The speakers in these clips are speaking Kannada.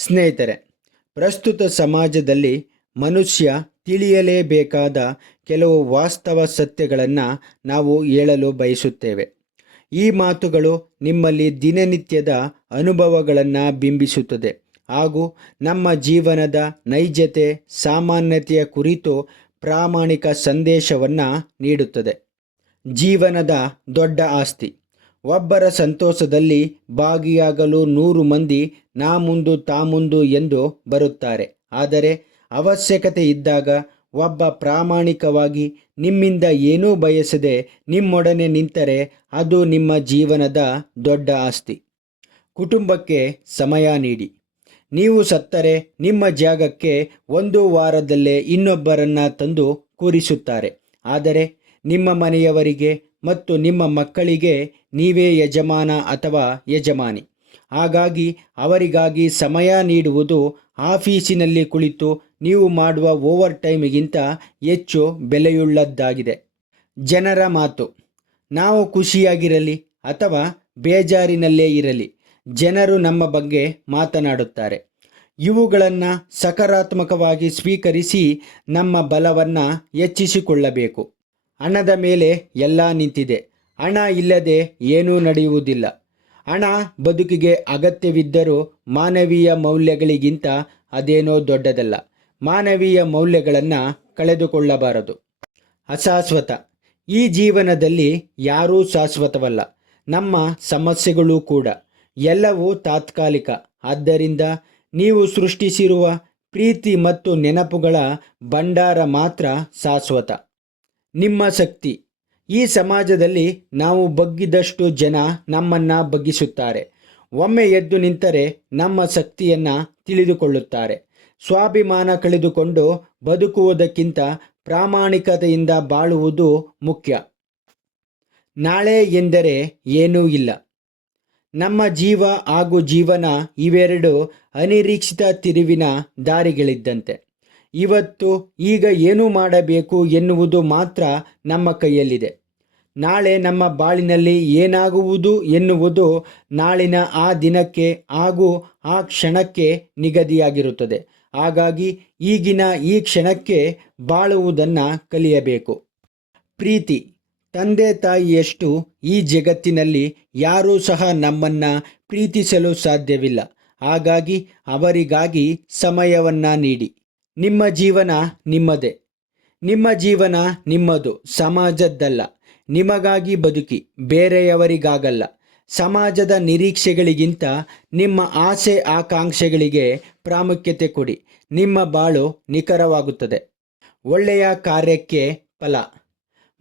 ಸ್ನೇಹಿತರೆ, ಪ್ರಸ್ತುತ ಸಮಾಜದಲ್ಲಿ ಮನುಷ್ಯ ತಿಳಿಯಲೇಬೇಕಾದ ಕೆಲವು ವಾಸ್ತವ ಸತ್ಯಗಳನ್ನು ನಾವು ಹೇಳಲು ಬಯಸುತ್ತೇವೆ. ಈ ಮಾತುಗಳು ನಿಮ್ಮಲ್ಲಿ ದಿನನಿತ್ಯದ ಅನುಭವಗಳನ್ನು ಬಿಂಬಿಸುತ್ತದೆ. ಹಾಗೂ ನಮ್ಮ ಜೀವನದ ನೈಜತೆ, ಸಾಮಾನ್ಯತೆಯ ಕುರಿತು ಪ್ರಾಮಾಣಿಕ ಸಂದೇಶವನ್ನು ನೀಡುತ್ತದೆ. ಜೀವನದ ದೊಡ್ಡ ಆಸ್ತಿ. ಒಬ್ಬರ ಸಂತೋಷದಲ್ಲಿ ಭಾಗಿಯಾಗಲು ನೂರು ಮಂದಿ ನಾ ಮುಂದು ತಾ ಮುಂದು ಎಂದು ಬರುತ್ತಾರೆ. ಆದರೆ ಅವಶ್ಯಕತೆ ಇದ್ದಾಗ ಒಬ್ಬ ಪ್ರಾಮಾಣಿಕವಾಗಿ ನಿಮ್ಮಿಂದ ಏನೂ ಬಯಸದೆ ನಿಮ್ಮೊಡನೆ ನಿಂತರೆ ಅದು ನಿಮ್ಮ ಜೀವನದ ದೊಡ್ಡ ಆಸ್ತಿ. ಕುಟುಂಬಕ್ಕೆ ಸಮಯ ನೀಡಿ. ನೀವು ಸತ್ತರೆ ನಿಮ್ಮ ಜಾಗಕ್ಕೆ ಒಂದು ವಾರದಲ್ಲೇ ಇನ್ನೊಬ್ಬರನ್ನ ತಂದು ಕೂರಿಸುತ್ತಾರೆ. ಆದರೆ ನಿಮ್ಮ ಮನೆಯವರಿಗೆ ಮತ್ತು ನಿಮ್ಮ ಮಕ್ಕಳಿಗೆ ನೀವೇ ಯಜಮಾನ ಅಥವಾ ಯಜಮಾನಿ. ಹಾಗಾಗಿ ಅವರಿಗಾಗಿ ಸಮಯ ನೀಡುವುದು ಆಫೀಸಿನಲ್ಲಿ ಕುಳಿತು ನೀವು ಮಾಡುವ ಓವರ್ ಟೈಮಿಗಿಂತ ಹೆಚ್ಚು ಬೆಲೆಯುಳ್ಳದ್ದಾಗಿದೆ. ಜನರ ಮಾತು, ನಾವು ಖುಷಿಯಾಗಿರಲಿ ಅಥವಾ ಬೇಜಾರಿನಲ್ಲೇ ಇರಲಿ, ಜನರು ನಮ್ಮ ಬಗ್ಗೆ ಮಾತನಾಡುತ್ತಾರೆ. ಇವುಗಳನ್ನು ಸಕಾರಾತ್ಮಕವಾಗಿ ಸ್ವೀಕರಿಸಿ ನಮ್ಮ ಬಲವನ್ನು ಹೆಚ್ಚಿಸಿಕೊಳ್ಳಬೇಕು. ಹಣದ ಮೇಲೆ ಎಲ್ಲ ನಿಂತಿದೆ. ಹಣ ಇಲ್ಲದೆ ಏನೂ ನಡೆಯುವುದಿಲ್ಲ. ಹಣ ಬದುಕಿಗೆ ಅಗತ್ಯವಿದ್ದರೂ ಮಾನವೀಯ ಮೌಲ್ಯಗಳಿಗಿಂತ ಅದೇನೋ ದೊಡ್ಡದಲ್ಲ. ಮಾನವೀಯ ಮೌಲ್ಯಗಳನ್ನು ಕಳೆದುಕೊಳ್ಳಬಾರದು. ಅಶಾಶ್ವತ. ಈ ಜೀವನದಲ್ಲಿ ಯಾರೂ ಶಾಶ್ವತವಲ್ಲ. ನಮ್ಮ ಸಮಸ್ಯೆಗಳು ಕೂಡ. ಎಲ್ಲವೂ ತಾತ್ಕಾಲಿಕ. ಆದ್ದರಿಂದ ನೀವು ಸೃಷ್ಟಿಸಿರುವ ಪ್ರೀತಿ ಮತ್ತು ನೆನಪುಗಳ ಭಂಡಾರ ಮಾತ್ರ ಶಾಶ್ವತ. ನಿಮ್ಮ ಶಕ್ತಿ. ಈ ಸಮಾಜದಲ್ಲಿ ನಾವು ಬಗ್ಗಿದಷ್ಟು ಜನ ನಮ್ಮನ್ನು ಬಗ್ಗಿಸುತ್ತಾರೆ. ಒಮ್ಮೆ ಎದ್ದು ನಿಂತರೆ ನಮ್ಮ ಶಕ್ತಿಯನ್ನು ತಿಳಿದುಕೊಳ್ಳುತ್ತಾರೆ. ಸ್ವಾಭಿಮಾನ ಕಳೆದುಕೊಂಡು ಬದುಕುವುದಕ್ಕಿಂತ ಪ್ರಾಮಾಣಿಕತೆಯಿಂದ ಬಾಳುವುದು ಮುಖ್ಯ. ನಾಳೆ ಎಂದರೆ ಏನೂ ಇಲ್ಲ. ನಮ್ಮ ಜೀವ ಹಾಗೂ ಜೀವನ ಇವೆರಡು ಅನಿರೀಕ್ಷಿತ ತಿರುವಿನ ದಾರಿಗಳಿದ್ದಂತೆ. ಇವತ್ತು ಈಗ ಏನು ಮಾಡಬೇಕು ಎನ್ನುವುದು ಮಾತ್ರ ನಮ್ಮ ಕೈಯಲ್ಲಿದೆ. ನಾಳೆ ನಮ್ಮ ಬಾಳಿನಲ್ಲಿ ಏನಾಗುವುದು ಎನ್ನುವುದು ನಾಳಿನ ಆ ದಿನಕ್ಕೆ ಹಾಗೂ ಆ ಕ್ಷಣಕ್ಕೆ ನಿಗದಿಯಾಗಿರುತ್ತದೆ. ಹಾಗಾಗಿ ಈಗಿನ ಈ ಕ್ಷಣಕ್ಕೆ ಬಾಳುವುದನ್ನು ಕಲಿಯಬೇಕು. ಪ್ರೀತಿ, ತಂದೆ ತಾಯಿಯಷ್ಟು ಈ ಜಗತ್ತಿನಲ್ಲಿ ಯಾರೂ ಸಹ ನಮ್ಮನ್ನು ಪ್ರೀತಿಸಲು ಸಾಧ್ಯವಿಲ್ಲ. ಹಾಗಾಗಿ ಅವರಿಗಾಗಿ ಸಮಯವನ್ನು ನೀಡಿ. ನಿಮ್ಮ ಜೀವನ ನಿಮ್ಮದೇ. ನಿಮ್ಮ ಜೀವನ ನಿಮ್ಮದು, ಸಮಾಜದ್ದಲ್ಲ. ನಿಮಗಾಗಿ ಬದುಕಿ, ಬೇರೆಯವರಿಗಾಗಲ್ಲ. ಸಮಾಜದ ನಿರೀಕ್ಷೆಗಳಿಗಿಂತ ನಿಮ್ಮ ಆಸೆ ಆಕಾಂಕ್ಷೆಗಳಿಗೆ ಪ್ರಾಮುಖ್ಯತೆ ಕೊಡಿ. ನಿಮ್ಮ ಬಾಳು ನಿಖರವಾಗುತ್ತದೆ. ಒಳ್ಳೆಯ ಕಾರ್ಯಕ್ಕೆ ಫಲ.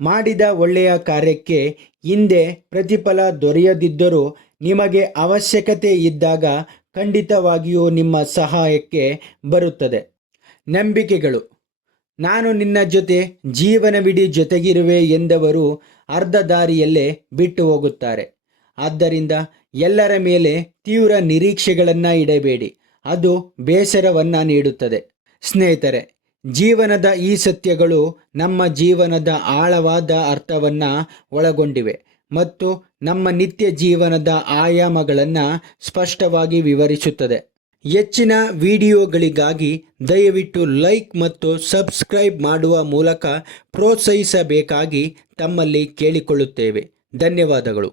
ಮಾಡಿದ ಒಳ್ಳೆಯ ಕಾರ್ಯಕ್ಕೆ ಹಿಂದೆ ಪ್ರತಿಫಲ ದೊರೆಯದಿದ್ದರೂ ನಿಮಗೆ ಅವಶ್ಯಕತೆ ಇದ್ದಾಗ ಖಂಡಿತವಾಗಿಯೂ ನಿಮ್ಮ ಸಹಾಯಕ್ಕೆ ಬರುತ್ತದೆ. ನಂಬಿಕೆಗಳು. ನಾನು ನಿನ್ನ ಜೊತೆ ಜೀವನವಿಡೀ ಜೊತೆಗಿರುವೆ ಎಂದವರು ಅರ್ಧ ದಾರಿಯಲ್ಲೇ ಬಿಟ್ಟು ಹೋಗುತ್ತಾರೆ. ಆದ್ದರಿಂದ ಎಲ್ಲರ ಮೇಲೆ ತೀವ್ರ ನಿರೀಕ್ಷೆಗಳನ್ನು ಇಡಬೇಡಿ. ಅದು ಬೇಸರವನ್ನು ನೀಡುತ್ತದೆ. ಸ್ನೇಹಿತರೆ, ಜೀವನದ ಈ ಸತ್ಯಗಳು ನಮ್ಮ ಜೀವನದ ಆಳವಾದ ಅರ್ಥವನ್ನು ಒಳಗೊಂಡಿವೆ ಮತ್ತು ನಮ್ಮ ನಿತ್ಯ ಜೀವನದ ಆಯಾಮಗಳನ್ನು ಸ್ಪಷ್ಟವಾಗಿ ವಿವರಿಸುತ್ತದೆ. ಹೆಚ್ಚಿನ ವಿಡಿಯೋಗಳಿಗಾಗಿ ದಯವಿಟ್ಟು ಲೈಕ್ ಮತ್ತು ಸಬ್ಸ್ಕ್ರೈಬ್ ಮಾಡುವ ಮೂಲಕ ಪ್ರೋತ್ಸಾಹಿಸಬೇಕಾಗಿ ತಮ್ಮಲ್ಲಿ ಕೇಳಿಕೊಳ್ಳುತ್ತೇವೆ. ಧನ್ಯವಾದಗಳು.